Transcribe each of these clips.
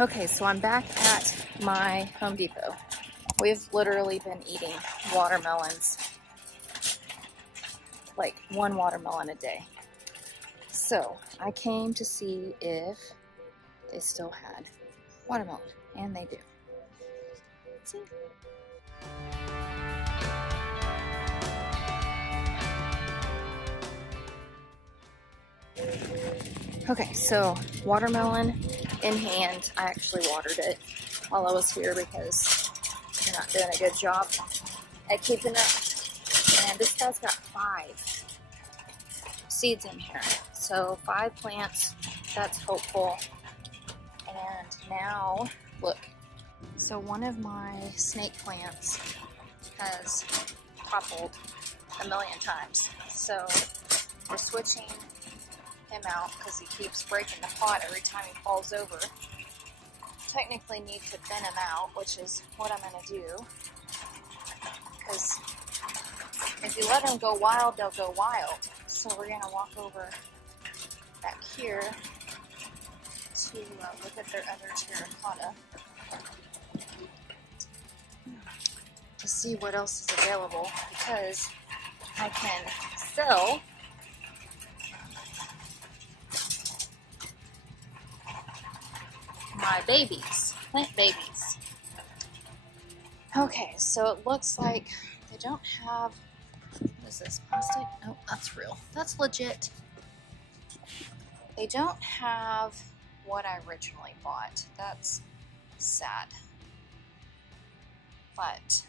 Okay, so I'm back at my Home Depot. We've literally been eating watermelons, like one watermelon a day. So I came to see if they still had watermelon, and they do. Let's see. Okay, so watermelon in hand. I actually watered it while I was here because you're not doing a good job at keeping up. And this guy's got 5 seeds in here. So 5 plants, that's hopeful. And now, look. So one of my snake plants has toppled a million times. So we're switching him out because he keeps breaking the pot every time he falls over. Technically need to thin him out, which is what I'm going to do. Because if you let them go wild, they'll go wild. So we're going to walk over back here to look at their other terracotta to see what else is available, because I can sell my babies, plant babies. Okay, so it looks like they don't have, what is this, plastic? Oh, that's real. That's legit. They don't have what I originally bought. That's sad. But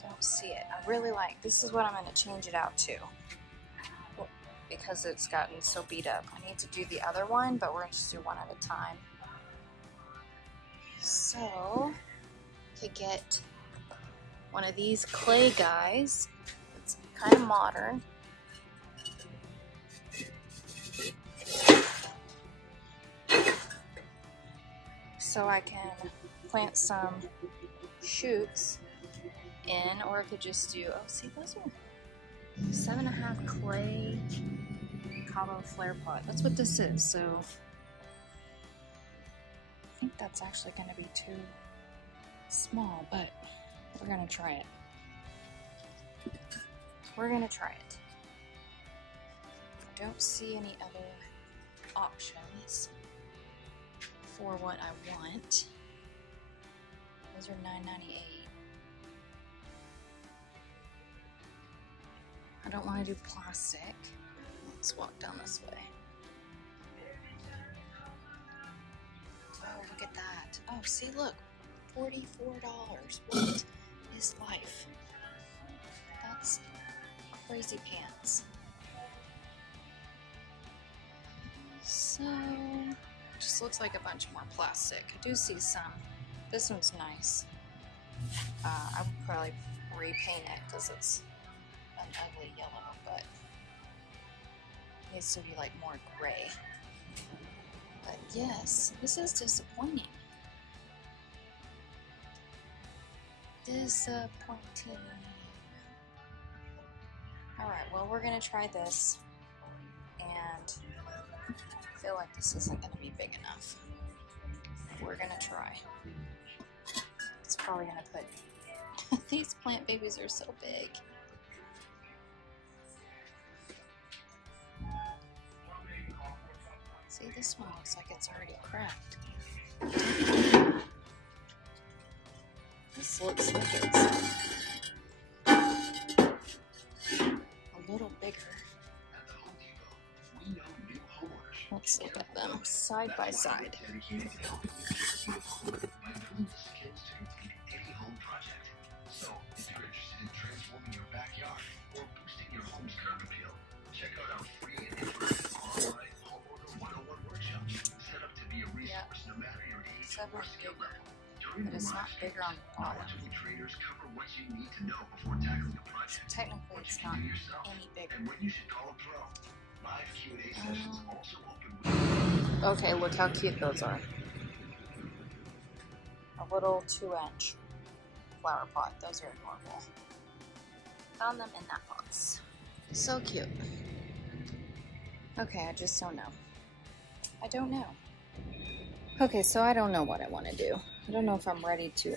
don't see it. I really like, this is what I'm going to change it out to, because it's gotten so beat up. I need to do the other one, but we're going to just do one at a time. So, I could get one of these clay guys. It's kind of modern. So I can plant some shoots in, or I could just do, oh, see, those are 7.5 clay Cabo flare pot. That's what this is. So I think that's actually going to be too small, but we're going to try it. We're going to try it. I don't see any other options for what I want. Those are $9.98. I don't want to do plastic. Let's walk down this way. Oh, look at that. Oh, see, look. $44. What is life? That's crazy pants. So, just looks like a bunch more plastic. I do see some. This one's nice. I would probably repaint it because it's an ugly yellow, but it needs to be like more gray. But yes, this is disappointing. Disappointing. Alright, well, we're gonna try this, and I feel like this isn't gonna be big enough. We're gonna try. It's probably gonna put these plant babies are so big. See, this one looks like it's already cracked. This looks like it's a little bigger. Let's look at them side by side. But it's not bigger on the bottom. So technically it's not any bigger. Okay, look how cute those are. A little 2-inch flower pot. Those are adorable. Found them in that box. So cute. Okay, I just don't know. I don't know. Okay, so I don't know what I want to do. I don't know if I'm ready to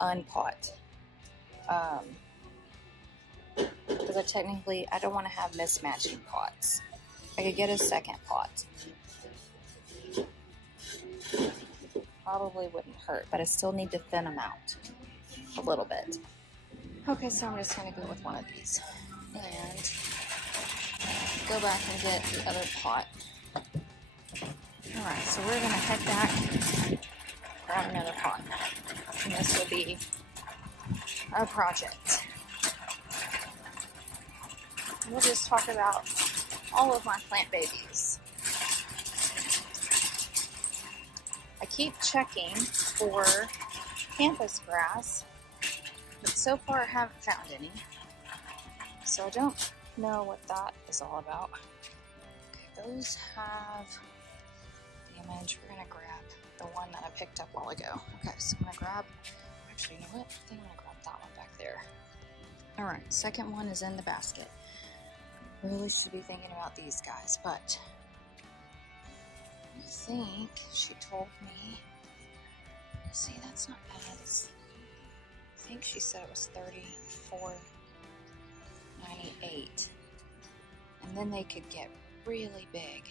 unpot. Because I don't want to have mismatching pots. I could get a second pot. Probably wouldn't hurt, but I still need to thin them out a little bit. Okay, so I'm just going to go with one of these and go back and get the other pot. Alright, so we're going to head back, grab another pot, and this will be our project. We'll just talk about all of my plant babies. I keep checking for campus grass, but so far I haven't found any. So I don't know what that is all about. Okay, those have damage. We're gonna grab the one that I picked up a while ago. Okay, so I'm gonna grab, actually, you know what? I think I'm gonna grab that one back there. All right, second one is in the basket. Really should be thinking about these guys, but I think she told me, see, that's not bad. I think she said it was $34.98, and then they could get really big.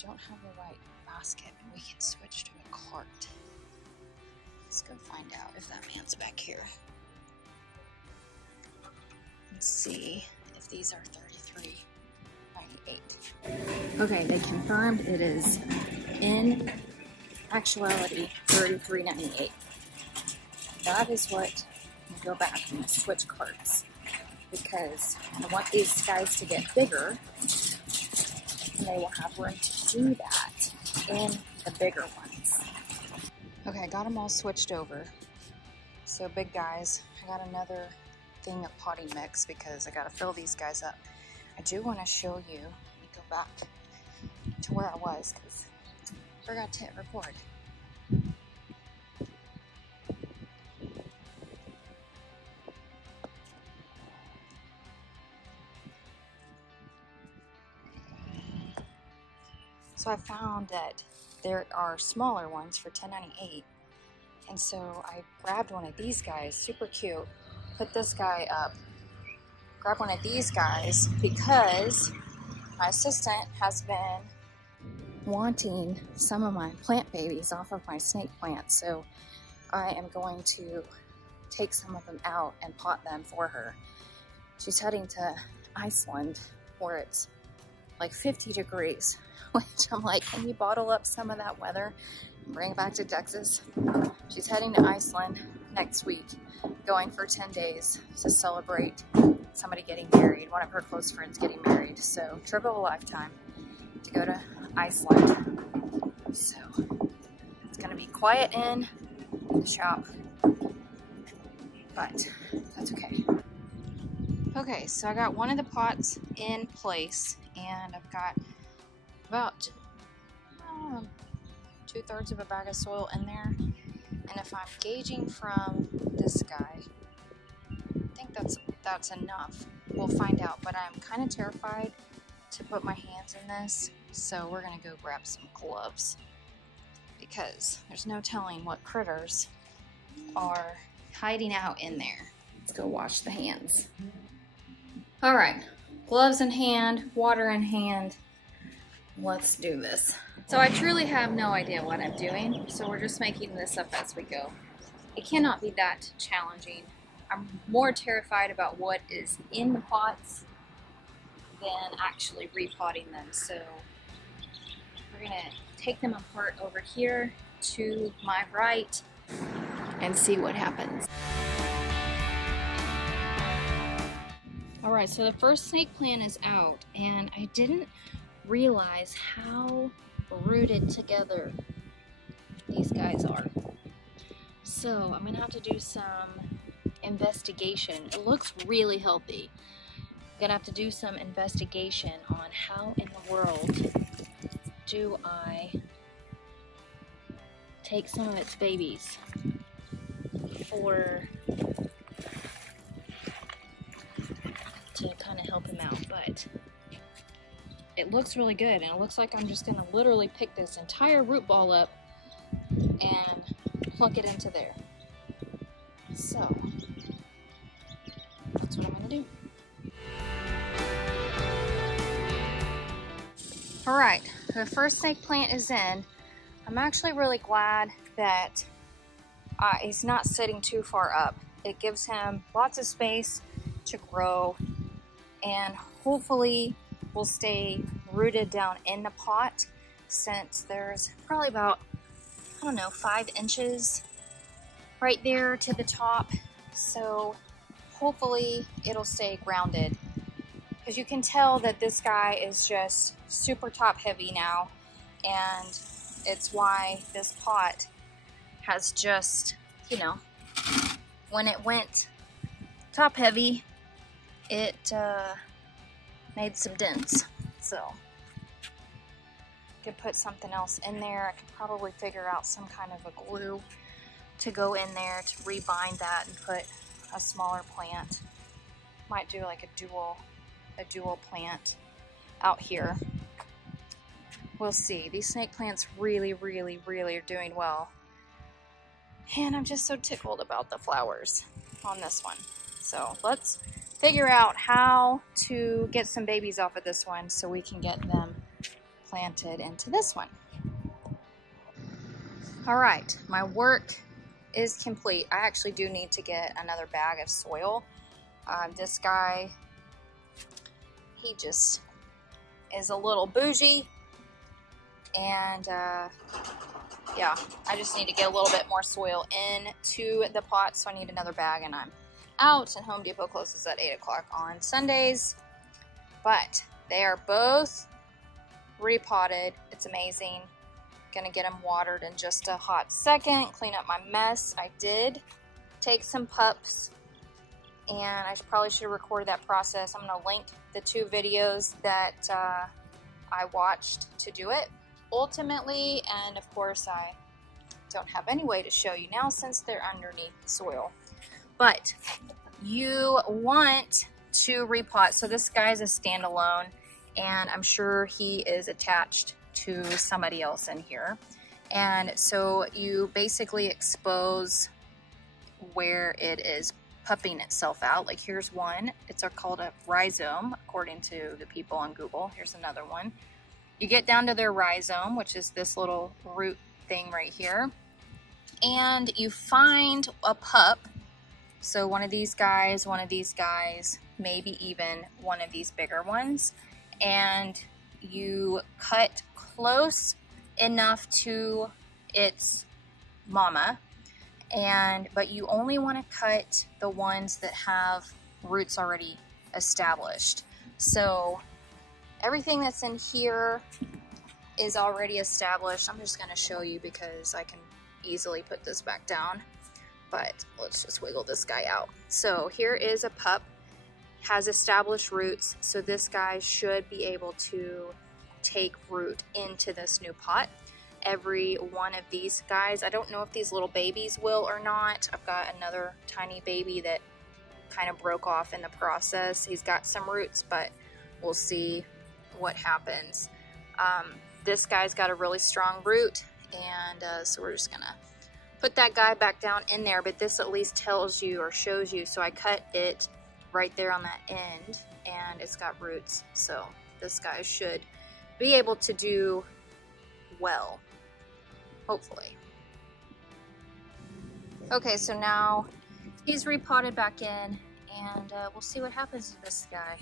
Don't have the right basket, and we can switch to a cart. Let's go find out if that man's back here. Let's see if these are $33.98. Okay, they confirmed it is in actuality $33.98. That is what I go back and switch carts, because I want these guys to get bigger, and they will have room to do that in the bigger ones. Okay, I got them all switched over. So big guys, I got another thing of potting mix because I got to fill these guys up. I do want to show you, let me go back to where I was because I forgot to hit record. So I found that there are smaller ones for $10.98, and so I grabbed one of these guys, super cute, put this guy up, grab one of these guys because my assistant has been wanting some of my plant babies off of my snake plant, so I am going to take some of them out and pot them for her. She's heading to Iceland where it's like 50 degrees, which I'm like, can you bottle up some of that weather and bring it back to Texas? She's heading to Iceland next week, going for 10 days to celebrate somebody getting married, one of her close friends getting married. So, trip of a lifetime to go to Iceland. So, it's gonna be quiet in the shop, but that's okay. Okay, so I got one of the pots in place, and I've got about 2/3 of a bag of soil in there. And if I'm gauging from this guy, I think that's enough. We'll find out, but I'm kind of terrified to put my hands in this, so we're gonna go grab some gloves because there's no telling what critters are hiding out in there. Let's go wash the hands. All right, gloves in hand, water in hand. Let's do this. So I truly have no idea what I'm doing, so we're just making this up as we go. It cannot be that challenging. I'm more terrified about what is in the pots than actually repotting them. So we're gonna take them apart over here to my right and see what happens. All right, so the first snake plant is out, and I didn't realize how rooted together these guys are. So I'm gonna have to do some investigation. It looks really healthy. I'm gonna have to do some investigation on how in the world do I take some of its babies to kind of help him out, but it looks really good, and it looks like I'm just gonna literally pick this entire root ball up and plunk it into there. So that's what I'm gonna do. All right, the first snake plant is in. I'm actually really glad that he's not sitting too far up. It gives him lots of space to grow, and hopefully will stay rooted down in the pot, since there's probably about, I don't know, 5 inches right there to the top. So hopefully it'll stay grounded, because you can tell that this guy is just super top heavy now, and it's why this pot has just, you know, when it went top heavy, it made some dents. So I could put something else in there. I could probably figure out some kind of a glue to go in there to rebind that and put a smaller plant. Might do like a dual plant out here. We'll see. These snake plants really are doing well. And I'm just so tickled about the flowers on this one. So let's figure out how to get some babies off of this one so we can get them planted into this one. All right, my work is complete. I actually do need to get another bag of soil. This guy, he just is a little bougie, and yeah, I just need to get a little bit more soil into the pot, so I need another bag, and I'm out, and Home Depot closes at 8 o'clock on Sundays. But they are both repotted. It's amazing. Gonna get them watered in just a hot second, clean up my mess. I did take some pups, and I probably should have recorded that process. I'm gonna link the 2 videos that I watched to do it ultimately, and of course I don't have any way to show you now since they're underneath the soil. But you want to repot. So this guy's a standalone, and I'm sure he is attached to somebody else in here. And so you basically expose where it is pupping itself out. Like here's one, it's called a rhizome according to the people on Google. Here's another one. You get down to their rhizome, which is this little root thing right here, and you find a pup. So one of these guys, maybe even one of these bigger ones, and you cut close enough to its mama, but you only want to cut the ones that have roots already established. So everything that's in here is already established. I'm just going to show you because I can easily put this back down, but let's just wiggle this guy out. So here is a pup, has established roots, so this guy should be able to take root into this new pot. Every one of these guys, I don't know if these little babies will or not. I've got another tiny baby that kind of broke off in the process. He's got some roots, but we'll see what happens. This guy's got a really strong root, and so we're just gonna put that guy back down in there, but this at least tells you or shows you. So I cut it right there on that end, and it's got roots, so this guy should be able to do well, hopefully. Okay, so now he's repotted back in, and we'll see what happens to this guy.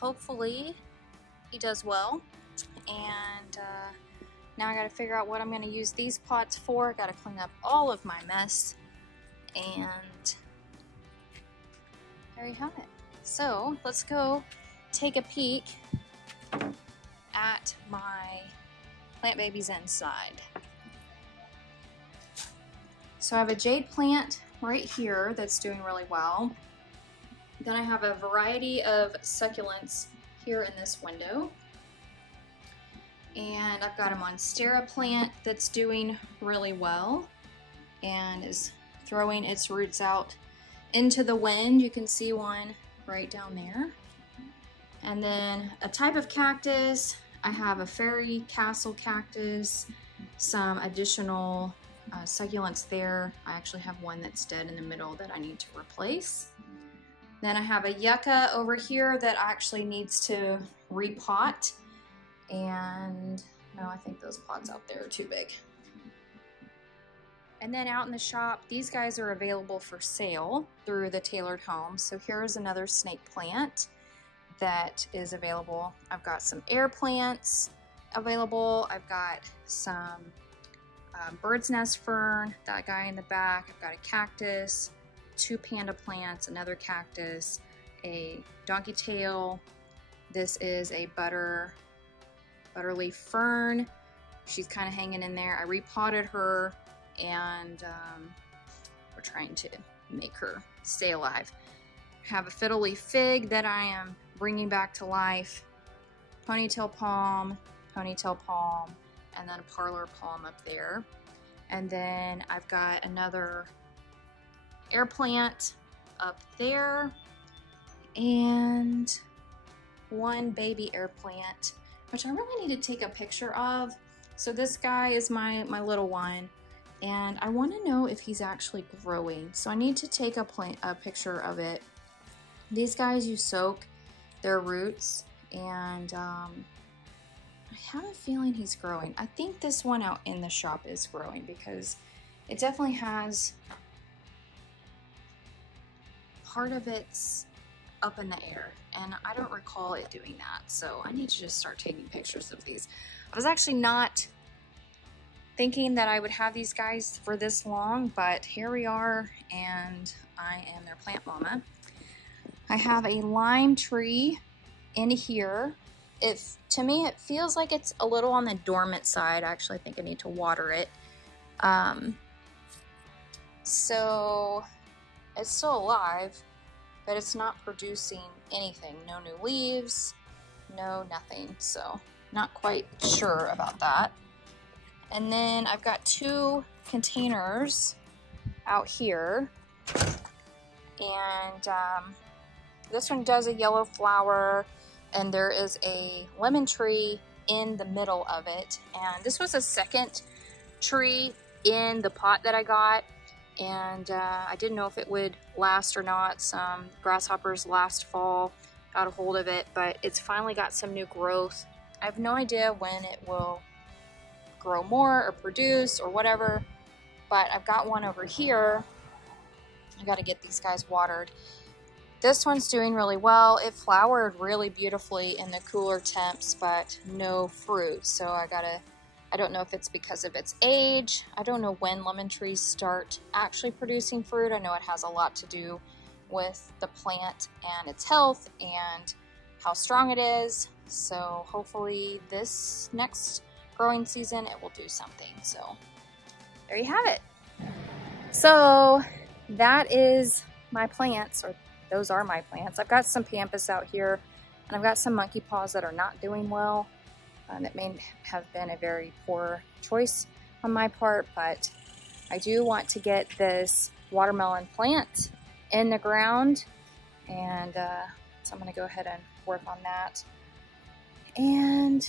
Hopefully he does well, and now I gotta figure out what I'm gonna use these pots for. Gotta clean up all of my mess, and there you have it. So let's go take a peek at my plant babies inside. So I have a jade plant right here that's doing really well. Then I have a variety of succulents here in this window. And I've got a monstera plant that's doing really well and is throwing its roots out into the wind. You can see one right down there. And then a type of cactus I have a fairy castle cactus, some additional succulents there. I actually have one that's dead in the middle that I need to replace. Then I have a yucca over here that actually needs to repot. And no, I think those pots out there are too big. And then out in the shop, these guys are available for sale through the Tailored Home. So here's another snake plant that is available. I've got some air plants available. I've got some bird's nest fern, that guy in the back. I've got a cactus, 2 panda plants, another cactus, a donkey tail. This is a butterleaf fern. She's kind of hanging in there. I repotted her, and we're trying to make her stay alive. I have a fiddle leaf fig that I am bringing back to life, ponytail palm, and then a parlor palm up there. And then I've got another air plant up there, and one baby air plant, which I really need to take a picture of. So this guy is my little one, and I want to know if he's actually growing. So I need to take a picture of it. These guys, you soak their roots, and I have a feeling he's growing. I think this one out in the shop is growing because it definitely has part of it's up in the air, and I don't recall it doing that. So I need to just start taking pictures of these. I was actually not thinking that I would have these guys for this long, but here we are, and I am their plant mama. I have a lime tree in here. To me, it feels like it's a little on the dormant side. Actually, I think I need to water it. So it's still alive, but it's not producing anything. No new leaves, no nothing. So not quite sure about that. And then I've got 2 containers out here, and this one does a yellow flower, and there is a lemon tree in the middle of it. And this was a second tree in the pot that I got, and I didn't know if it would last or not. Some grasshoppers last fall got a hold of it, but it's finally got some new growth. I have no idea when it will grow more or produce or whatever, but I've got one over here. I got to get these guys watered. This one's doing really well. It flowered really beautifully in the cooler temps, but no fruit. So I don't know if it's because of its age. I don't know when lemon trees start actually producing fruit. I know it has a lot to do with the plant and its health and how strong it is. So hopefully this next growing season it will do something. So there you have it. So that is my plants, or those are my plants. I've got some pampas out here, and I've got some monkey paws that are not doing well. That may have been a very poor choice on my part, but I do want to get this watermelon plant in the ground, and so I'm going to go ahead and work on that. And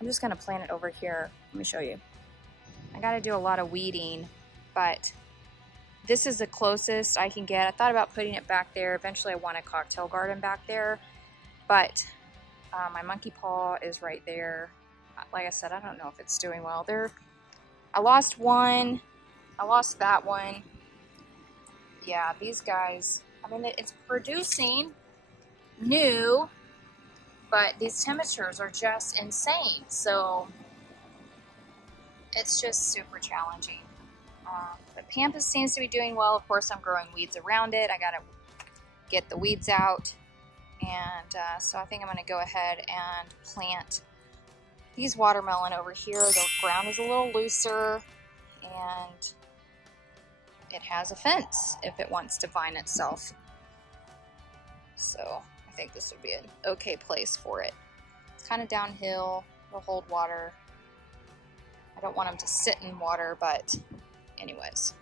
I'm just going to plant it over here. Let me show you. I got to do a lot of weeding, but this is the closest I can get. I thought about putting it back there. Eventually I want a cocktail garden back there, but my monkey paw is right there. Like I said, I don't know if it's doing well. I lost one. I lost that one. Yeah, these guys, I mean, it's producing new, but these temperatures are just insane. So it's just super challenging. But pampas seems to be doing well. Of course, I'm growing weeds around it. I gotta get the weeds out. And so I think I'm gonna go ahead and plant these watermelon over here. The ground is a little looser, and it has a fence if it wants to vine itself. So I think this would be an okay place for it. It's kind of downhill. It'll hold water. I don't want them to sit in water, but anyways.